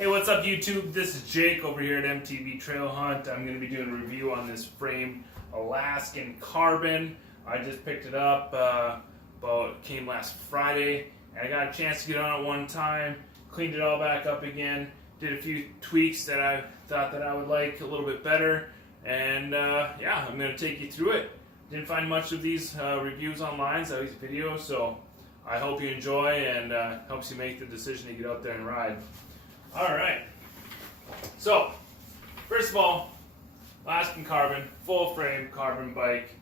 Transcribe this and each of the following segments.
Hey, what's up YouTube? This is Jake over here at MTB Trail Hunt. I'm going to be doing a review on this Framed Alaskan Carbon. I just picked it up, came last Friday, and I got a chance to get on it one time, cleaned it all back up again, did a few tweaks that I thought that I would like a little bit better, and yeah, I'm going to take you through it. Didn't find much of these reviews online, so these videos, so I hope you enjoy and helps you make the decision to get out there and ride. Alright, so first of all, Alaskan Carbon, full frame carbon bike,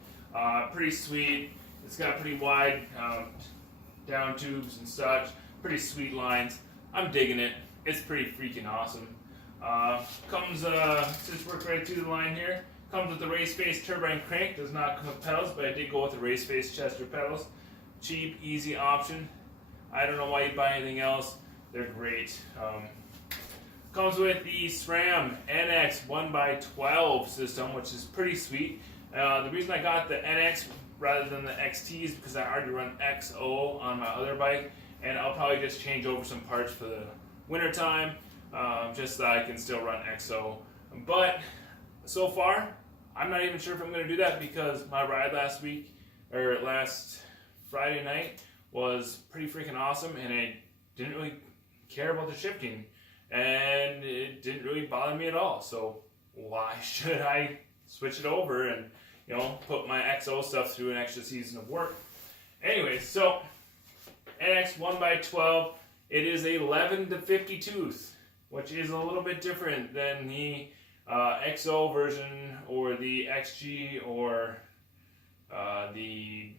pretty sweet. It's got pretty wide down tubes and such, pretty sweet lines. I'm digging it. It's pretty freaking awesome. Comes, just work right through the line here. Comes with the race face turbine crank, does not come with pedals, but I did go with the race face Chester pedals. Cheap, easy option. I don't know why you'd buy anything else. They're great. Comes with the SRAM NX 1x12 system, which is pretty sweet. The reason I got the NX rather than the XT is because I already run XO on my other bike, and I'll probably just change over some parts for the winter time, just so I can still run XO. But so far, I'm not even sure if I'm going to do that because my ride last Friday night was pretty freaking awesome, and I didn't really care about the shifting. And it didn't really bother me at all, so why should I switch it over and, you know, put my XO stuff through an extra season of work? Anyways, so NX 1x12, it is 11 to 50 tooth, which is a little bit different than the XO version or the XG or the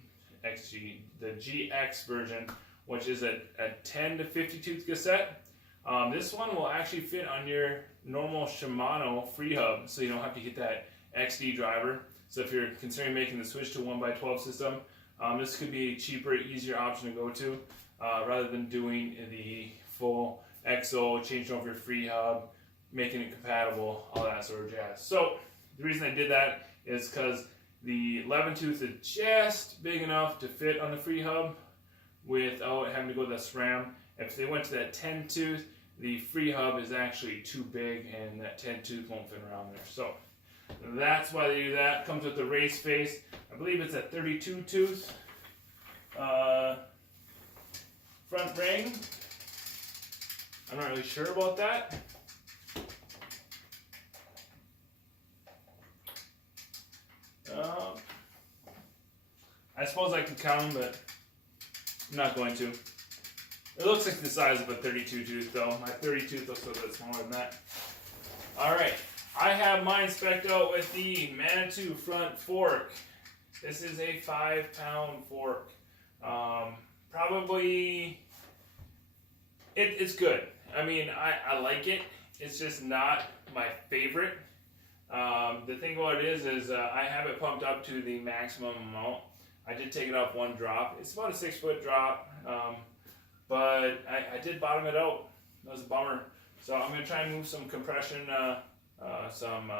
GX version, which is a 10 to 50 tooth cassette. This one will actually fit on your normal Shimano free hub, so you don't have to get that XD driver. So if you're considering making the switch to 1x12 system, this could be a cheaper, easier option to go to, rather than doing the full XO, changing over your free hub, making it compatible, all that sort of jazz. So the reason I did that is because the 11 tooth is just big enough to fit on the free hub without having to go to the SRAM. If they went to that 10 tooth, the free hub is actually too big and that 10 tooth won't fit around there. So that's why they do that. Comes with the race face. I believe it's a 32 tooth front ring. I'm not really sure about that. I suppose I can count them, but I'm not going to. It looks like the size of a 32 tooth though. My 30 tooth looks a little bit smaller than that. Alright, I have mine spec'd out with the Manitou front fork. This is a 5-pound fork. Probably, it's good. I mean, I like it. It's just not my favorite. The thing about it is I have it pumped up to the maximum amount. I did take it off one drop. It's about a 6-foot drop. But I did bottom it out. That was a bummer. So I'm going to try and move some compression, some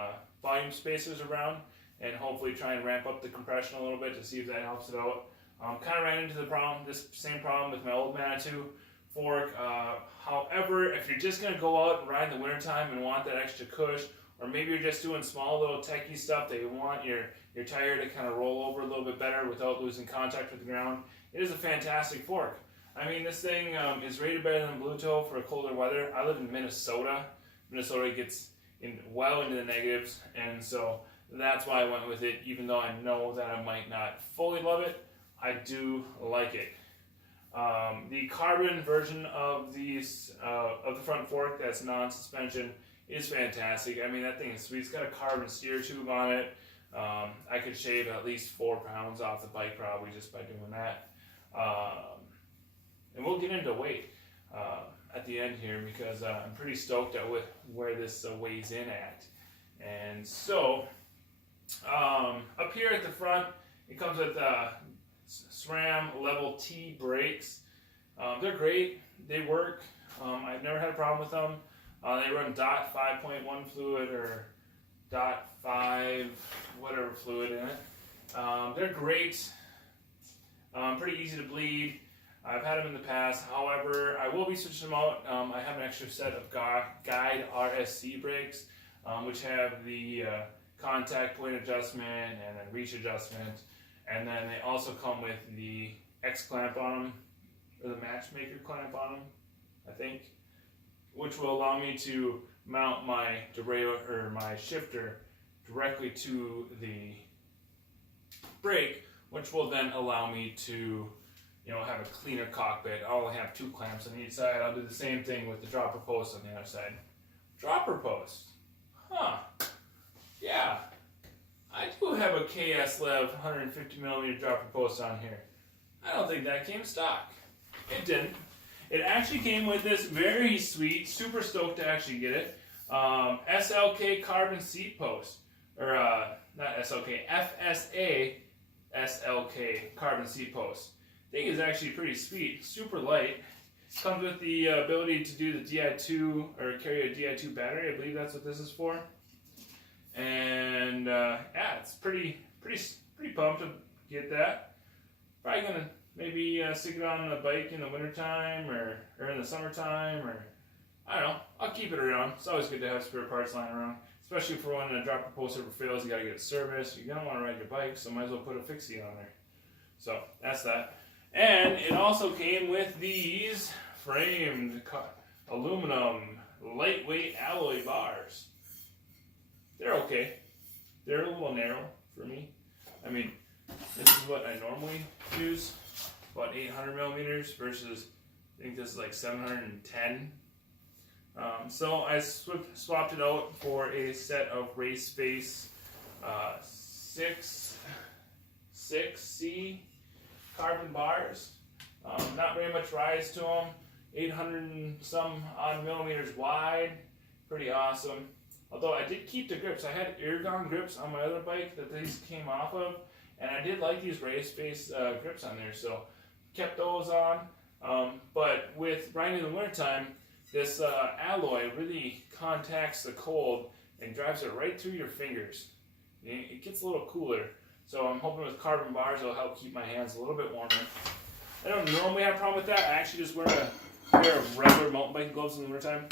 volume spacers around, and hopefully try and ramp up the compression a little bit to see if that helps it out. Kind of ran into the problem, this same problem with my old Manitou fork. However, if you're just going to go out and ride in the wintertime and want that extra cush, or maybe you're just doing small little techie stuff that you want your tire to kind of roll over a little bit better without losing contact with the ground, it is a fantastic fork. I mean, this thing is rated better than Blue Toe for colder weather. I live in Minnesota. Minnesota gets well into the negatives, and so that's why I went with it. Even though I know that I might not fully love it, I do like it. The carbon version of the front fork that's non-suspension is fantastic. I mean, that thing is sweet. It's got a carbon steer tube on it. I could shave at least 4 pounds off the bike probably just by doing that. And we'll get into weight at the end here because I'm pretty stoked at where this weighs in at. And so, up here at the front, it comes with SRAM Level T brakes. They're great. They work. I've never had a problem with them. They run DOT 5.1 fluid or DOT 5 whatever fluid in it. They're great. Pretty easy to bleed. I've had them in the past. However, I will be switching them out. I have an extra set of Guide RSC brakes, which have the contact point adjustment and then reach adjustment. And then they also come with the X clamp on them, or the matchmaker clamp on them, I think, which will allow me to mount my derailleur or my shifter directly to the brake, which will then allow me to, have a cleaner cockpit. I'll only have 2 clamps on each side. I'll do the same thing with the dropper post on the other side. Dropper post, yeah. I do have a KS Lev 150mm dropper post on here. I don't think that came stock. It didn't. It actually came with this very sweet, super stoked to actually get it, SLK carbon seat post. Or, not SLK, FSA SLK carbon seat post. I think it's actually pretty sweet, super light. Comes with the ability to do the Di2, or carry a Di2 battery. I believe that's what this is for. And yeah, it's pretty pumped to get that. Probably gonna maybe stick it on the bike in the wintertime or in the summertime, or I don't know. I'll keep it around. It's always good to have spare parts lying around, especially for when a dropper post ever fails. You gotta get it serviced. You don't want to ride your bike, so might as well put a fixie on there. So that's that. And it also came with these framed aluminum lightweight alloy bars. They're okay. They're a little narrow for me. I mean, this is what I normally use, about 800mm versus I think this is like 710. So I swapped it out for a set of Race Face 6C carbon bars. Not very much rise to them. 800 and some odd millimeters wide. Pretty awesome. Although I did keep the grips. I had Ergon grips on my other bike that these came off of, and I did like these Race Face grips on there, so kept those on. But with riding in the wintertime, this alloy really contacts the cold and drives it right through your fingers. It gets a little cooler. So I'm hoping with carbon bars it'll help keep my hands a little bit warmer. I don't normally have a problem with that. I actually just wear a pair of regular mountain biking gloves in the wintertime.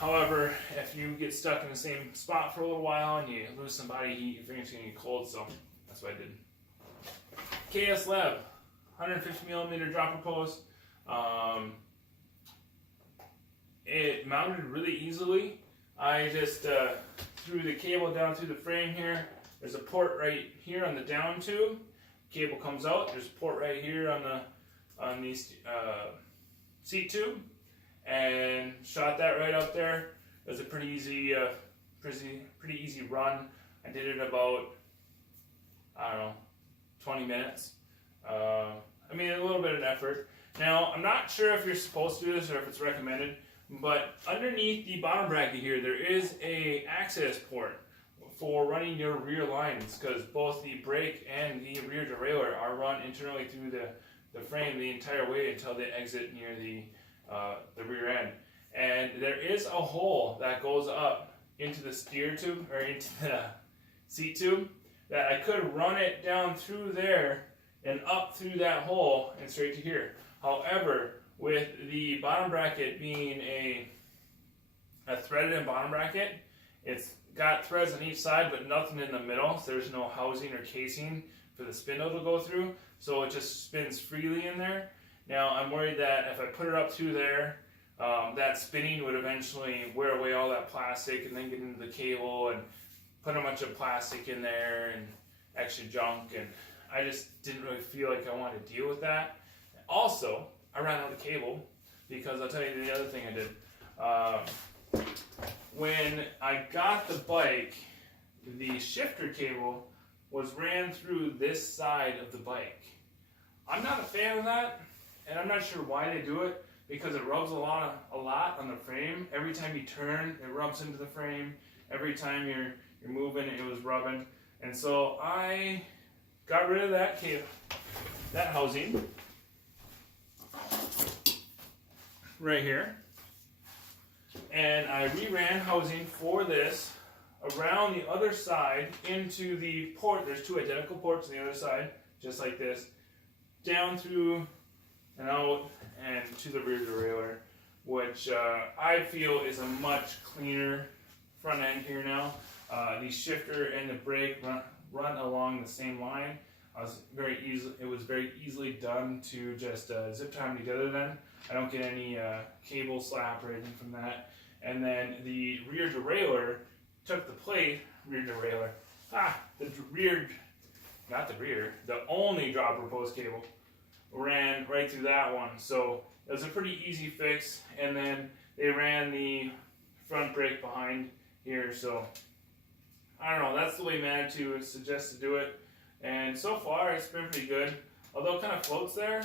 However, if you get stuck in the same spot for a little while and you lose some body heat, your fingers can get cold, so that's what I did. KS Lev, 150mm dropper post. It mounted really easily. I just threw the cable down through the frame here. There's a port right here on the down tube. Cable comes out. There's a port right here on the seat tube, and shot that right up there. It was a pretty easy run. I did it about, I don't know, 20 minutes. I mean, a little bit of effort. Now, I'm not sure if you're supposed to do this or if it's recommended, but underneath the bottom bracket here, there is a access port for running your rear lines, because both the brake and the rear derailleur are run internally through the frame the entire way until they exit near the rear end. And there is a hole that goes up into the steer tube, or into the seat tube, that I could run it down through there and up through that hole and straight to here. However, with the bottom bracket being a threaded in bottom bracket, it's got threads on each side but nothing in the middle, so there's no housing or casing for the spindle to go through, so it just spins freely in there. Now I'm worried that if I put it up through there, that spinning would eventually wear away all that plastic and then get into the cable and put a bunch of plastic in there and extra junk, and I just didn't really feel like I wanted to deal with that. Also, I ran out of cable, because I'll tell you the other thing I did. When I got the bike, the shifter cable was ran through this side of the bike. I'm not a fan of that, and I'm not sure why they do it, because it rubs a lot on the frame. Every time you turn, it rubs into the frame. Every time you're moving, it was rubbing. And so I got rid of that cable, that housing right here, and I reran housing for this around the other side into the port. There's two identical ports on the other side, just like this, down through and out and to the rear derailleur, which I feel is a much cleaner front end here now. The shifter and the brake run along the same line. It was very easily done to just zip tie them together then. I don't get any cable slap or anything from that. And then the rear derailleur took the plate, the only dropper post cable ran right through that one. So it was a pretty easy fix. And then they ran the front brake behind here. So I don't know, that's the way Manitou suggests to do it. And so far it's been pretty good. Although it kind of floats there,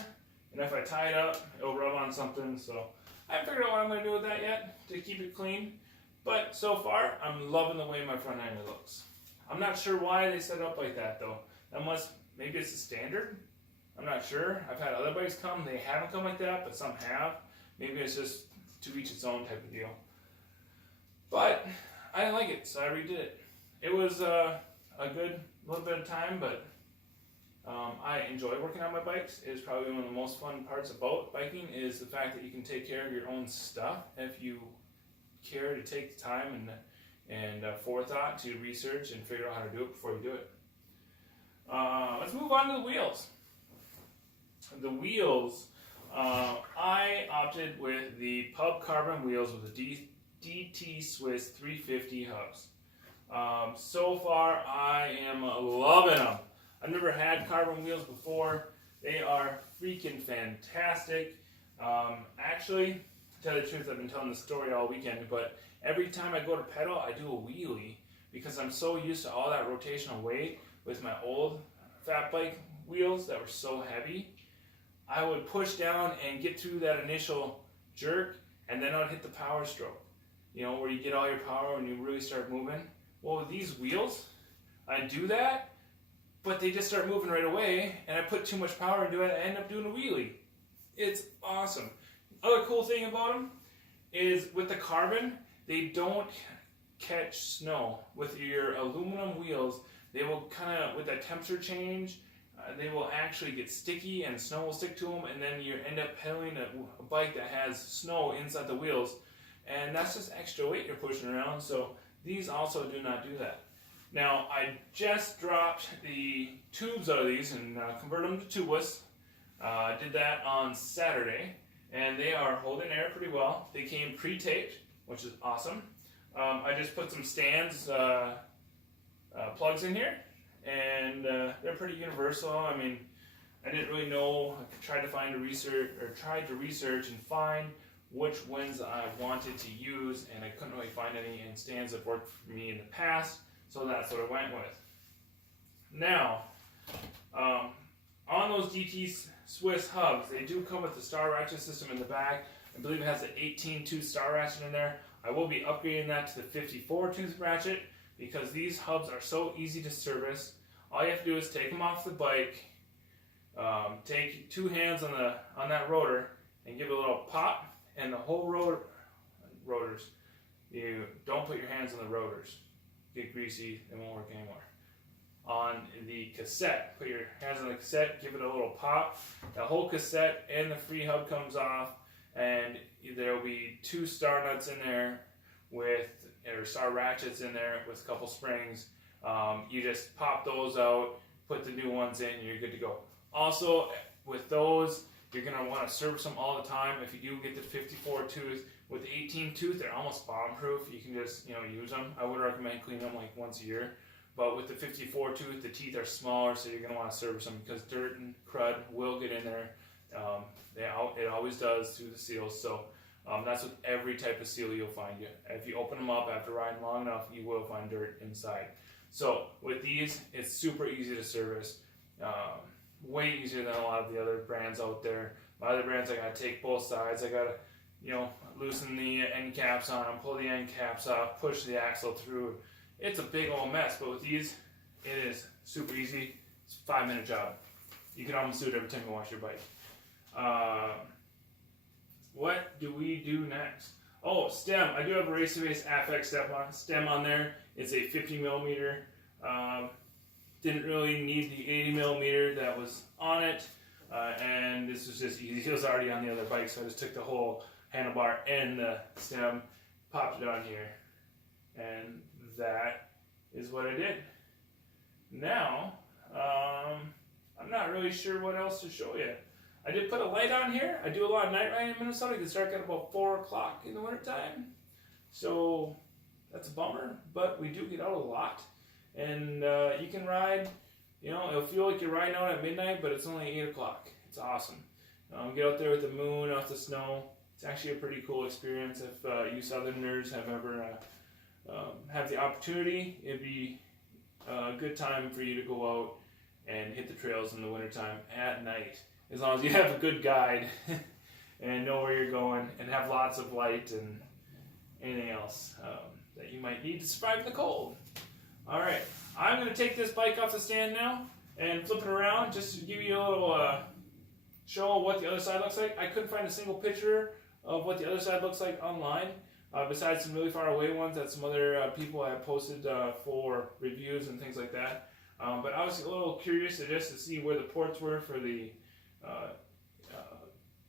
and if I tie it up, it'll rub on something. So I haven't figured out what I'm going to do with that yet to keep it clean. But so far, I'm loving the way my front end looks. I'm not sure why they set it up like that though. Maybe it's a standard. I'm not sure. I've had other bikes come, they haven't come like that, but some have. Maybe it's just to each its own type of deal. But I didn't like it, so I redid it. It was a good little bit of time, but I enjoy working on my bikes. It is probably one of the most fun parts about biking is the fact that you can take care of your own stuff if you care to take the time and forethought to research and figure out how to do it before you do it. Let's move on to the wheels. The wheels, I opted with the Pub Carbon wheels with the DT Swiss 350 hubs. So far, I am loving them. I've never had carbon wheels before. They are freaking fantastic. Actually, to tell you the truth, I've been telling the story all weekend, but every time I go to pedal, I do a wheelie because I'm so used to all that rotational weight with my old Fatbike wheels that were so heavy. I would push down and get through that initial jerk, and then I would hit the power stroke. You know, where you get all your power and you really start moving. Well, with these wheels, I do that, but they just start moving right away, and I put too much power into it, I end up doing a wheelie. It's awesome. Other cool thing about them is with the carbon, they don't catch snow. With your aluminum wheels, they will kind of, with that temperature change, they will actually get sticky and snow will stick to them, and then you end up pedaling a bike that has snow inside the wheels, and that's just extra weight you're pushing around. So these also do not do that. Now, I just dropped the tubes out of these and converted them to tubeless. I did that on Saturday, and they are holding air pretty well. They came pre-taped, which is awesome. I just put some stands, plugs in here, and they're pretty universal. I mean, I didn't really know. I tried to research and find which ones I wanted to use, and I couldn't really find any stands that worked for me in the past. So that's what I went with. Now, on those DT Swiss hubs, they do come with the star ratchet system in the back. I believe it has an 18-tooth star ratchet in there. I will be upgrading that to the 54-tooth ratchet because these hubs are so easy to service. All you have to do is take them off the bike, take two hands on that rotor, and give it a little pop, and the whole rotors. You don't put your hands on the rotors. Get greasy, it won't work anymore. On the cassette, put your hands on the cassette, give it a little pop. The whole cassette and the free hub comes off, and there will be two star nuts in there or star ratchets in there with a couple springs. You just pop those out, put the new ones in, and you're good to go. Also, with those, you're going to want to service them all the time. If you do get the 54 tooth, with 18 tooth, they're almost bomb proof. You can just, use them. I would recommend cleaning them like once a year. But with the 54 tooth, the teeth are smaller, so you're going to want to service them because dirt and crud will get in there. It always does through the seals. So that's with every type of seal you'll find. If you open them up after riding long enough, you will find dirt inside. So with these, it's super easy to service. Way easier than a lot of the other brands out there. My other brands, I got to take both sides. I got to, loosen the end caps on them, pull the end caps off, push the axle through. It's a big old mess, but with these, it is super easy. It's a 5-minute job. You can almost do it every time you wash your bike. What do we do next? Oh, stem. I do have a Racer Base FX stem on there. It's a 50 millimeter. Didn't really need the 80 millimeter that was on it. and this was just easy. He was already on the other bike, so I just took the whole handlebar and the stem, popped it on here, and that is what I did. Now, I'm not really sure what else to show you. I did put a light on here. I do a lot of night riding in Minnesota. It can start at about 4 o'clock in the wintertime. So that's a bummer, but we do get out a lot. And you can ride, it'll feel like you're riding out at midnight, but it's only 8 o'clock. It's awesome. Get out there with the moon, off the snow. It's actually a pretty cool experience. If you Southerners have ever have the opportunity, it'd be a good time for you to go out and hit the trails in the wintertime at night. As long as you have a good guide and know where you're going and have lots of light and anything else that you might need to survive the cold. Alright, I'm going to take this bike off the stand now and flip it around just to give you a little show of what the other side looks like. I couldn't find a single picture of what the other side looks like online, besides some really far away ones that some other people have posted for reviews and things like that. But I was a little curious just to see where the ports were for the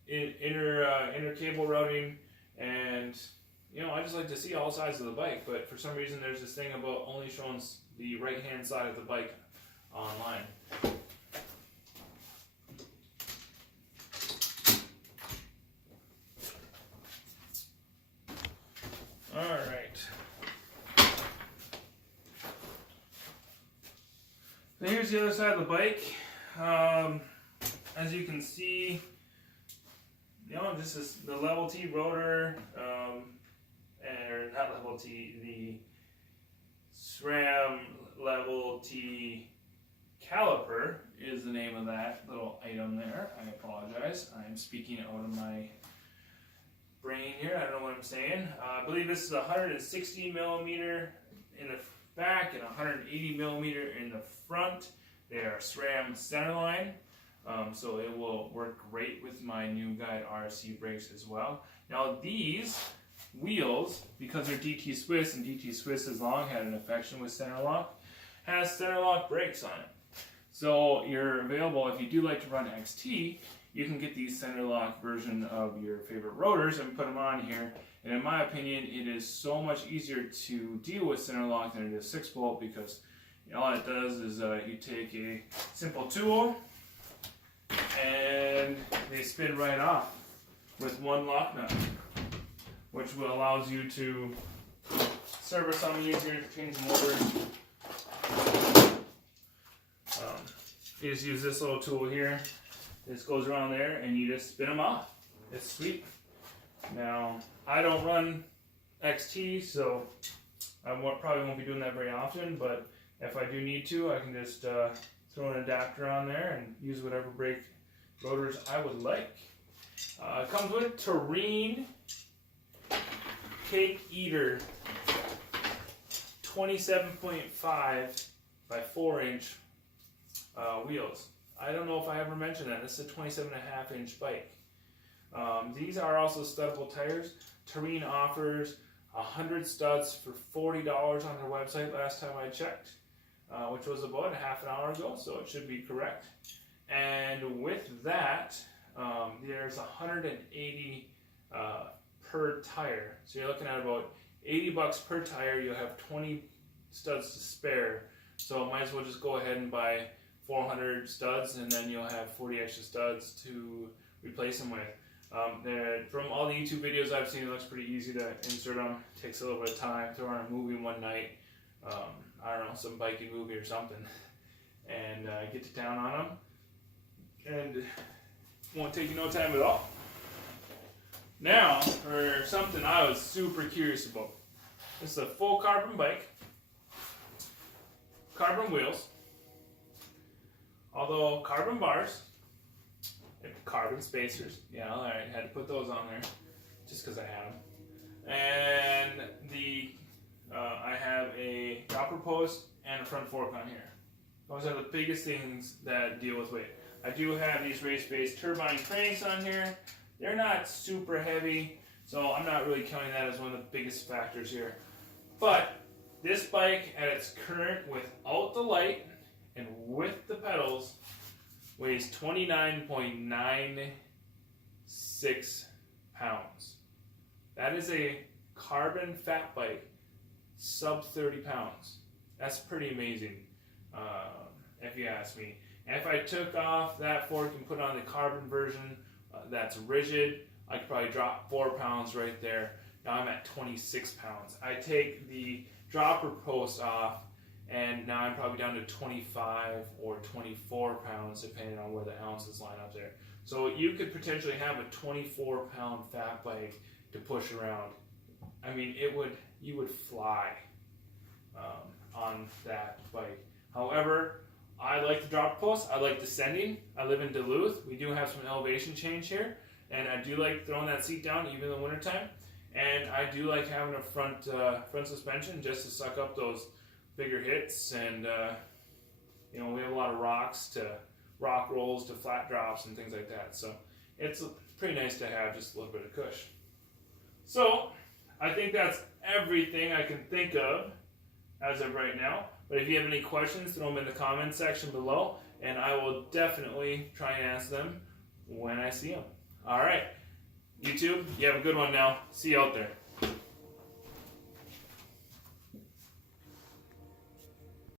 inner cable routing, and I just like to see all sides of the bike, but for some reason there's this thing about only showing the right hand side of the bike online. Alright, so here's the other side of the bike. As you can see, this is the level T rotor, or not level T, the SRAM level T caliper is the name of that little item there. I apologize. I'm speaking out of my brain here. I don't know what I'm saying. I believe this is 160 millimeter in the back and 180 millimeter in the front. They are SRAM centerline. So it will work great with my new Guide RC brakes as well. Now these wheels, because they're DT Swiss, and DT Swiss has long had an affection with Centerlock, has Centerlock brakes on it. So you're available, if you do like to run XT, you can get the Centerlock version of your favorite rotors and put them on here. And in my opinion, it is so much easier to deal with Centerlock than it is 6-bolt, because all it does is you take a simple tool and they spin right off with one lock nut, which will allows you to service them easier, change motors. You just use this little tool here. This goes around there and you just spin them off. It's sweet. Now, I don't run XT, so I probably won't be doing that very often, but if I do need to, I can just throw an adapter on there and use whatever brake rotors I would like. It comes with Terrain Cake Eater 27.5 by 4 inch wheels. I don't know if I ever mentioned that. This is a 27.5 inch bike. These are also studdable tires. Terrain offers 100 studs for $40 on their website last time I checked, which was about a half an hour ago, so it should be correct. And with that, there's 180 per tire. So you're looking at about $80 per tire. You'll have 20 studs to spare. So might as well just go ahead and buy 400 studs, and then you'll have 40 extra studs to replace them with. From all the YouTube videos I've seen, it looks pretty easy to insert them. It takes a little bit of time. Throw on a movie one night, I don't know, some biking movie or something, and get to town on them. And it won't take you no time at all. Now, for something I was super curious about. This is a full carbon bike. Carbon wheels. Although carbon bars. Carbon spacers. Yeah, I had to put those on there just because I had them. And I have a dropper post and a front fork on here. Those are the biggest things that deal with weight. I do have these race-based turbine cranks on here. They're not super heavy, so I'm not really counting that as one of the biggest factors here. But this bike at its current, without the light and with the pedals, weighs 29.96 pounds. That is a carbon fat bike, sub 30 pounds. That's pretty amazing, if you ask me. And if I took off that fork and put on the carbon version that's rigid, I could probably drop 4 pounds right there. Now I'm at 26 pounds. I take the dropper post off, and now I'm probably down to 25 or 24 pounds, depending on where the ounces line up there. So you could potentially have a 24-pound fat bike to push around. I mean, you would fly on that bike. However, I like the dropper post. I like descending. I live in Duluth. We do have some elevation change here, and I do like throwing that seat down even in the wintertime. And I do like having a front suspension just to suck up those bigger hits. And you know, we have a lot of rock rolls to flat drops and things like that. So it's pretty nice to have just a little bit of cushion. So I think that's everything I can think of as of right now. But if you have any questions, throw them in the comments section below, and I will definitely try and answer them when I see them. All right, YouTube, you have a good one now. See you out there.